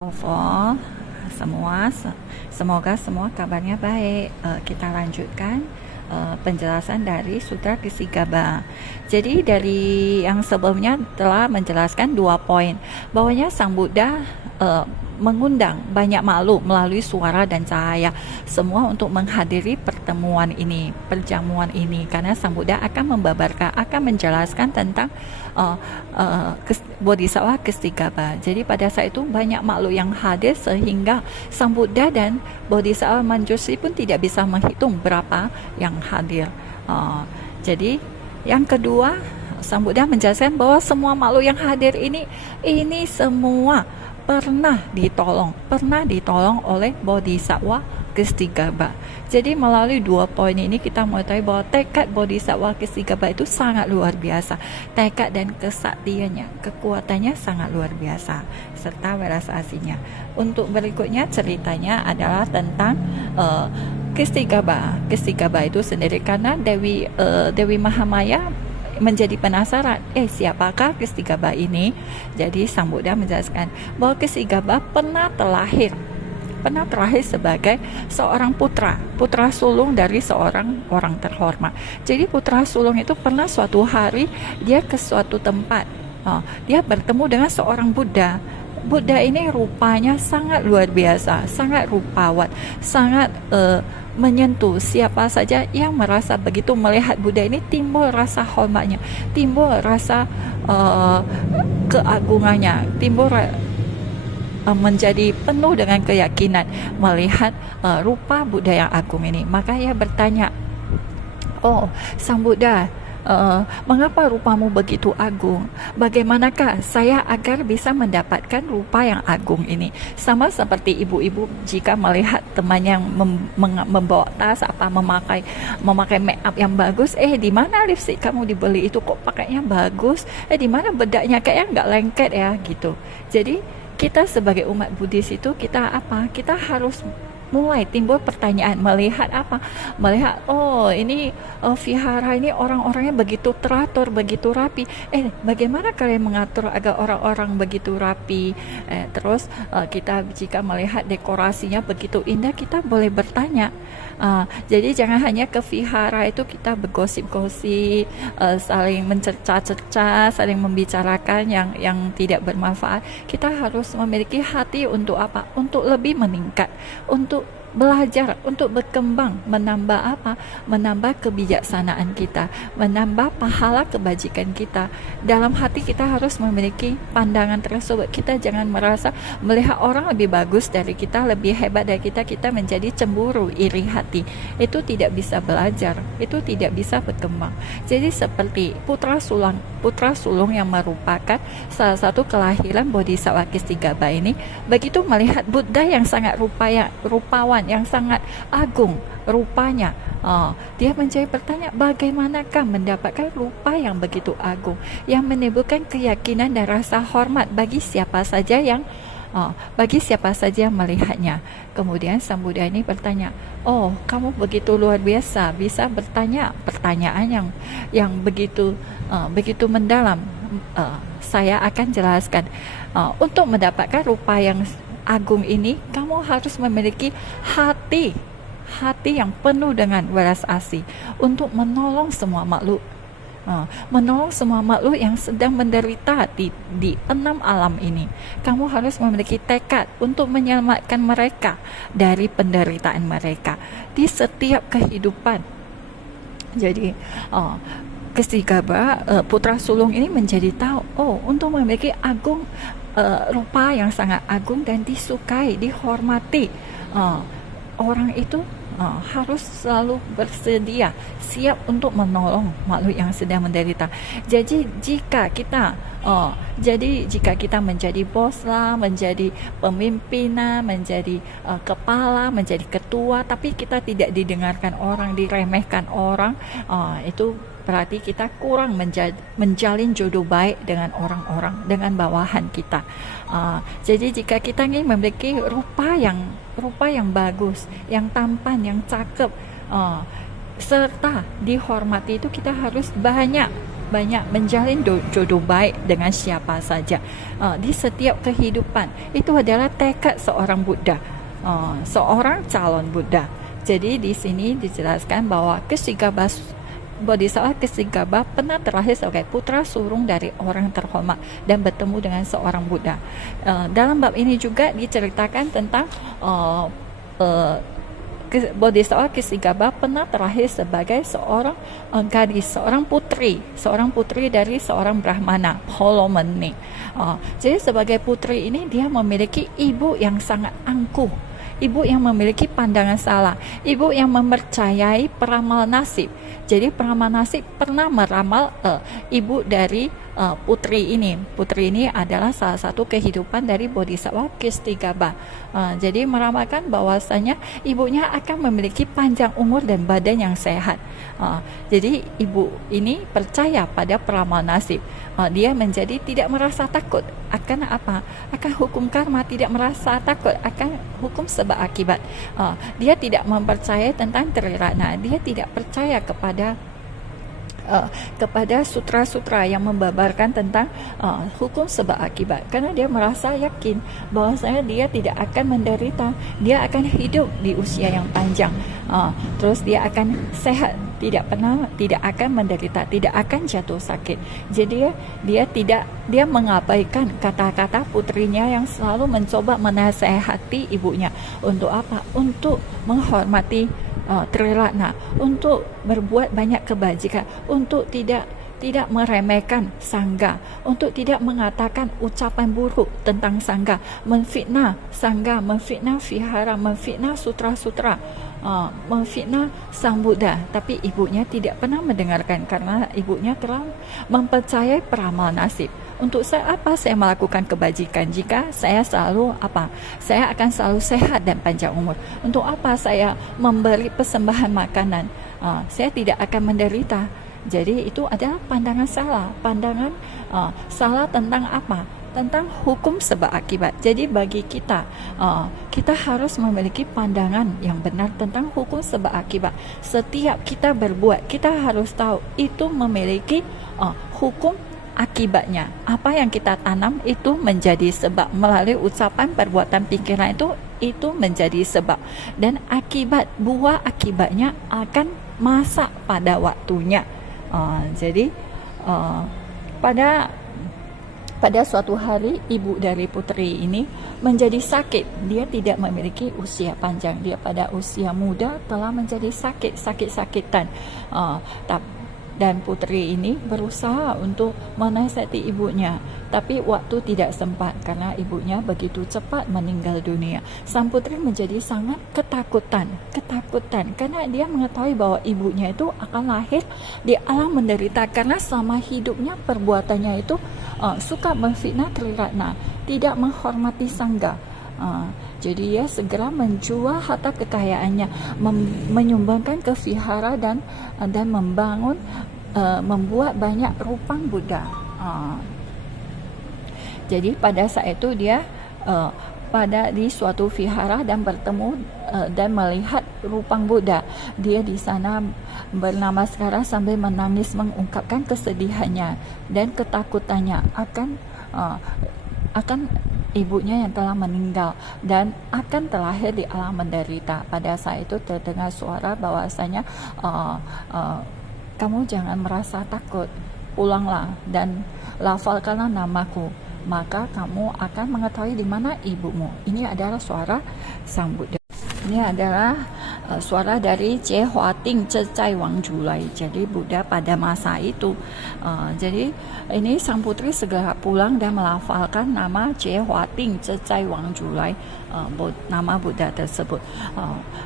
Overall, semoga semua kabarnya baik. Kita lanjutkan penjelasan dari Sutra Kesigaba. Jadi dari yang sebelumnya telah menjelaskan 2 poin, bahwanya Sang Buddha mengundang banyak makhluk melalui suara dan cahaya, semua untuk menghadiri perjamuan ini, karena Sang Buddha akan menjelaskan tentang Bodhisattva Kesigaba. Jadi pada saat itu banyak makhluk yang hadir sehingga Sang Buddha dan Bodhisattva Manjushri pun tidak bisa menghitung berapa yang hadir. Jadi yang kedua, Sang Buddha menjelaskan bahwa semua makhluk yang hadir ini semua pernah ditolong oleh Bodhisattva Kesigaba. Jadi melalui 2 poin ini kita mengetahui bahwa tekad Bodhisattva Kesigaba itu sangat luar biasa. Tekad dan kesaktiannya, kekuatannya sangat luar biasa, serta welas aslinya. Untuk berikutnya ceritanya adalah tentang Kesigaba. Kesigaba itu sendiri, karena Dewi Mahamaya menjadi penasaran, siapakah Kesigaba ini? Jadi Sang Buddha menjelaskan bahwa Kesigaba pernah terlahir sebagai seorang putra sulung dari seorang orang terhormat. Jadi putra sulung itu pernah suatu hari dia ke suatu tempat, dia bertemu dengan seorang Buddha. Buddha ini rupanya sangat luar biasa, sangat rupawan, sangat menyentuh siapa saja yang merasa begitu melihat Buddha ini, timbul rasa hormatnya, timbul rasa keagungannya, timbul menjadi penuh dengan keyakinan melihat rupa Buddha yang agung ini. Maka ia bertanya, Sang Buddha, mengapa rupamu begitu agung? Bagaimanakah saya agar bisa mendapatkan rupa yang agung ini? Sama seperti ibu-ibu jika melihat temannya membawa tas memakai make up yang bagus, di mana lipstick kamu dibeli itu, kok pakainya bagus? Di mana bedaknya, kayaknya nggak lengket ya gitu. Jadi kita sebagai umat Buddhis itu kita harus mulai timbul pertanyaan, melihat ini vihara ini orang-orangnya begitu teratur, begitu rapi. Bagaimana kalian mengatur agar orang-orang begitu rapi? Terus kita jika melihat dekorasinya begitu indah, kita boleh bertanya. Jadi jangan hanya ke vihara itu kita bergosip-gosip, saling mencerca-cerca, saling membicarakan yang tidak bermanfaat. Kita harus memiliki hati untuk apa? Untuk lebih meningkat, untuk belajar, untuk berkembang, menambah kebijaksanaan kita, menambah pahala kebajikan kita. Dalam hati kita harus memiliki pandangan tersebut. Kita jangan merasa melihat orang lebih bagus dari kita, lebih hebat dari kita menjadi cemburu, iri hati. Itu tidak bisa belajar, itu tidak bisa berkembang. Jadi seperti putra sulung yang merupakan salah satu kelahiran Bodhisattva Kesigaba ini, begitu melihat Buddha yang sangat rupawan, yang sangat agung rupanya, dia menjadi bertanya, bagaimanakah mendapatkan rupa yang begitu agung, yang menimbulkan keyakinan dan rasa hormat bagi siapa saja yang melihatnya. Kemudian Sang Buddha ini bertanya, kamu begitu luar biasa, bisa bertanya pertanyaan yang begitu mendalam. Saya akan jelaskan. Untuk mendapatkan rupa yang agung ini, kamu harus memiliki hati yang penuh dengan welas asih untuk menolong semua makhluk, yang sedang menderita di 6 alam ini. Kamu harus memiliki tekad untuk menyelamatkan mereka dari penderitaan mereka di setiap kehidupan. Jadi Kesigaba, putra sulung ini menjadi tahu, untuk memiliki rupa yang sangat agung dan disukai, dihormati, orang itu harus selalu bersedia, siap untuk menolong makhluk yang sedang menderita. Jadi jika kita menjadi bos lah, menjadi pemimpinan, menjadi kepala, menjadi ketua, tapi kita tidak didengarkan orang, diremehkan orang, itu berarti kita kurang menjalin jodoh baik dengan orang-orang, dengan bawahan kita. Jadi jika kita ingin memiliki rupa yang bagus, yang tampan, yang cakep, serta dihormati, itu kita harus banyak banyak menjalin jodoh baik dengan siapa saja di setiap kehidupan. Itu adalah tekad seorang Buddha, seorang calon Buddha. Jadi di sini dijelaskan bahwa Bodhisattva Kesigaba pernah terlahir sebagai putra sulung dari orang terhormat dan bertemu dengan seorang Buddha. Dalam bab ini juga diceritakan tentang Bodhisattva Kesigaba pernah terlahir sebagai seorang gadis, seorang putri dari seorang Brahmana, Holomeni. Jadi sebagai putri ini dia memiliki ibu yang sangat angkuh, ibu yang memiliki pandangan salah, ibu yang mempercayai peramal nasib. Jadi peramal nasib pernah meramal ibu dari putri ini. Putri ini adalah salah satu kehidupan dari Bodhisattva Kesigaba. Jadi meramalkan bahwasanya ibunya akan memiliki panjang umur dan badan yang sehat. Jadi ibu ini percaya pada peramal nasib. Dia menjadi tidak merasa takut akan apa? Akan hukum karma, tidak merasa takut akan hukum sebab akibat. Dia tidak mempercayai tentang Triratna. Dia tidak percaya kepada sutra-sutra yang membabarkan tentang hukum sebab akibat, karena dia merasa yakin bahwasanya dia tidak akan menderita, dia akan hidup di usia yang panjang, terus dia akan sehat, tidak akan menderita, tidak akan jatuh sakit. Jadi dia mengabaikan kata-kata putrinya yang selalu mencoba menasehati ibunya. Untuk apa? Untuk menghormati Triratna, untuk berbuat banyak kebajikan, untuk tidak meremehkan sangga, untuk tidak mengatakan ucapan buruk tentang sangga, menfitnah sangga, menfitnah vihara, menfitnah sutra-sutra, memfitnah sang Buddha. Tapi ibunya tidak pernah mendengarkan, karena ibunya telah mempercayai peramal nasib. Untuk apa saya melakukan kebajikan jika saya akan selalu sehat dan panjang umur? Untuk apa saya memberi persembahan makanan? Saya tidak akan menderita. Jadi itu adalah pandangan salah tentang apa? Tentang hukum sebab akibat. Jadi bagi kita harus memiliki pandangan yang benar tentang hukum sebab akibat. Setiap kita berbuat, kita harus tahu itu memiliki hukum akibatnya. Apa yang kita tanam itu menjadi sebab, melalui ucapan, perbuatan, pikiran itu menjadi sebab, dan buah akibatnya akan masak pada waktunya. Jadi pada suatu hari ibu dari putri ini menjadi sakit. Dia tidak memiliki usia panjang, dia pada usia muda telah menjadi sakit-sakitan. Dan putri ini berusaha untuk menasihati ibunya, tapi waktu tidak sempat karena ibunya begitu cepat meninggal dunia. Sang putri menjadi sangat ketakutan karena dia mengetahui bahwa ibunya itu akan lahir di alam menderita, karena selama hidupnya perbuatannya itu suka memfitnah Triratna, tidak menghormati sangga. Jadi ia segera menjual harta kekayaannya, menyumbangkan ke vihara dan membuat banyak rupang Buddha. Jadi pada saat itu dia di suatu vihara dan bertemu dan melihat rupang Buddha. Dia di sana bernamaskara sambil menangis, mengungkapkan kesedihannya dan ketakutannya akan ibunya yang telah meninggal dan akan terlahir di alam menderita. Pada saat itu terdengar suara bahwasanya kamu jangan merasa takut, pulanglah dan lafalkanlah namaku, maka kamu akan mengetahui di mana ibumu. Ini adalah suara sang Buddha. Ini adalah suara dari Jie Hua Ting Zecai Wang Julai. Jadi Buddha pada masa itu. Jadi ini sang putri segera pulang dan melafalkan nama Jie Hua Ting Zecai Wang Julai, nama Buddha tersebut.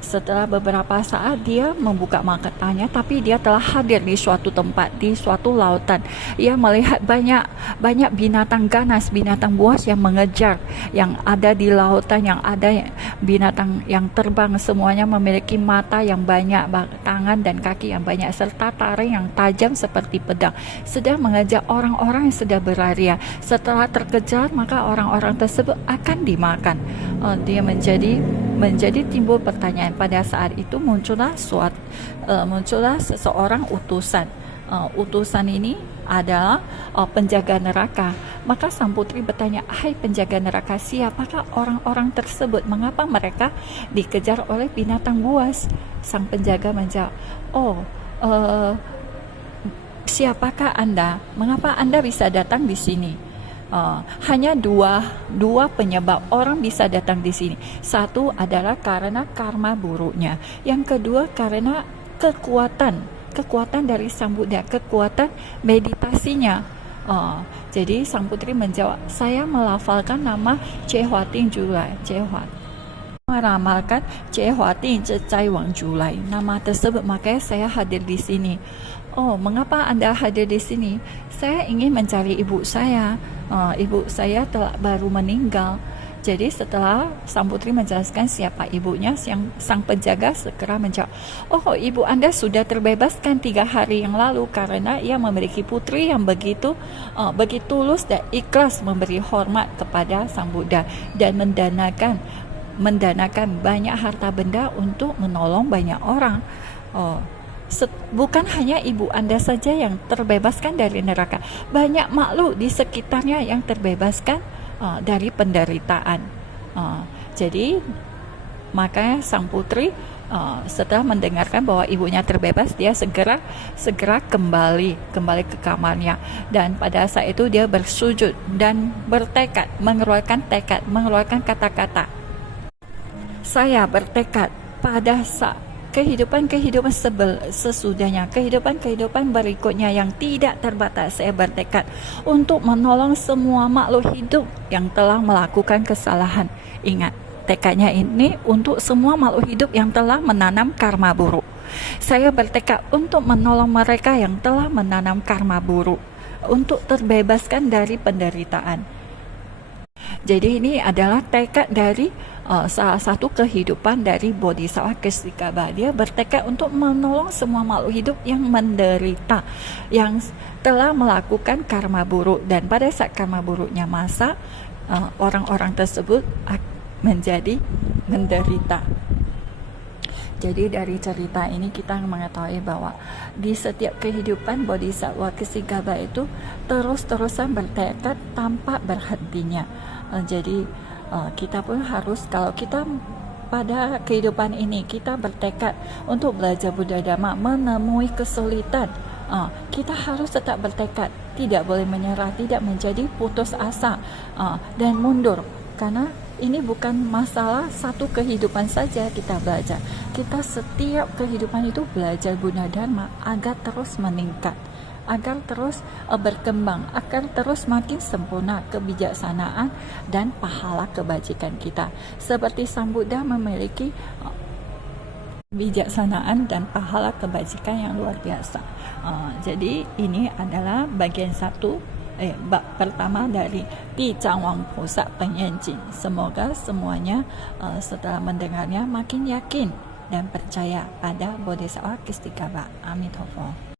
Setelah beberapa saat dia membuka matanya, tapi dia telah hadir di suatu tempat, di suatu lautan. Ia melihat banyak binatang ganas, binatang buas yang mengejar, yang ada di lautan, yang ada binatang yang terbang, semuanya memiliki mata yang banyak, tangan dan kaki yang banyak, serta taring yang tajam seperti pedang, sedang mengejar orang-orang yang sedang berlarian. Setelah terkejar, maka orang-orang tersebut akan dimakan. Dia menjadi timbul pertanyaan. Pada saat itu muncullah seseorang utusan. Utusan ini adalah penjaga neraka. Maka sang putri bertanya, hai penjaga neraka, siapakah orang-orang tersebut? Mengapa mereka dikejar oleh binatang buas? Sang penjaga menjawab, oh, siapakah Anda? Mengapa Anda bisa datang di sini? Hanya dua penyebab orang bisa datang di sini. Satu adalah karena karma buruknya. Yang kedua karena kekuatan dari sang Buddha, kekuatan meditasinya. Jadi sang putri menjawab, saya melafalkan nama Cehuating Julai, meramalkan Cehuating Zecai Wang Julai, nama tersebut, makanya saya hadir di sini. Oh, mengapa Anda hadir di sini? Saya ingin mencari ibu saya. Ibu saya baru meninggal. Jadi setelah sang putri menjelaskan siapa ibunya, sang penjaga segera menjawab, oh, ibu Anda sudah terbebaskan 3 hari yang lalu karena ia memiliki putri yang begitu tulus dan ikhlas memberi hormat kepada sang Buddha dan mendanakan banyak harta benda untuk menolong banyak orang. Bukan hanya ibu Anda saja yang terbebaskan dari neraka, banyak makhluk di sekitarnya yang terbebaskan dari penderitaan. Jadi makanya sang putri setelah mendengarkan bahwa ibunya terbebas, dia segera kembali ke kamarnya, dan pada saat itu dia bersujud dan bertekad, mengeluarkan kata-kata, saya bertekad pada saat kehidupan sesudahnya, kehidupan berikutnya yang tidak terbatas, saya bertekad untuk menolong semua makhluk hidup yang telah melakukan kesalahan. Ingat, tekadnya ini untuk semua makhluk hidup yang telah menanam karma buruk. Saya bertekad untuk menolong mereka yang telah menanam karma buruk, untuk terbebaskan dari penderitaan. Jadi ini adalah tekad dari salah satu kehidupan dari Bodhisattva Kesikaba. Dia bertekad untuk menolong semua makhluk hidup yang menderita, yang telah melakukan karma buruk, dan pada saat karma buruknya masa, orang-orang tersebut menjadi menderita. Jadi dari cerita ini kita mengetahui bahwa di setiap kehidupan Bodhisattva Kesikaba itu terus-terusan bertekad tanpa berhentinya. Jadi kita pun harus, kalau kita pada kehidupan ini kita bertekad untuk belajar Buddha Dhamma, menemui kesulitan, kita harus tetap bertekad, tidak boleh menyerah, tidak menjadi putus asa dan mundur, karena ini bukan masalah satu kehidupan saja kita belajar. Kita setiap kehidupan itu belajar Buddha Dhamma agar terus meningkat, agar terus berkembang, agar terus makin sempurna kebijaksanaan dan pahala kebajikan kita. Seperti sang Buddha memiliki kebijaksanaan dan pahala kebajikan yang luar biasa. Jadi ini adalah bagian bab pertama dari Di Zhang Wang Pusa Penyenjing. Semoga semuanya setelah mendengarnya makin yakin dan percaya pada Bodhisattva Kesikaba. Amitofo.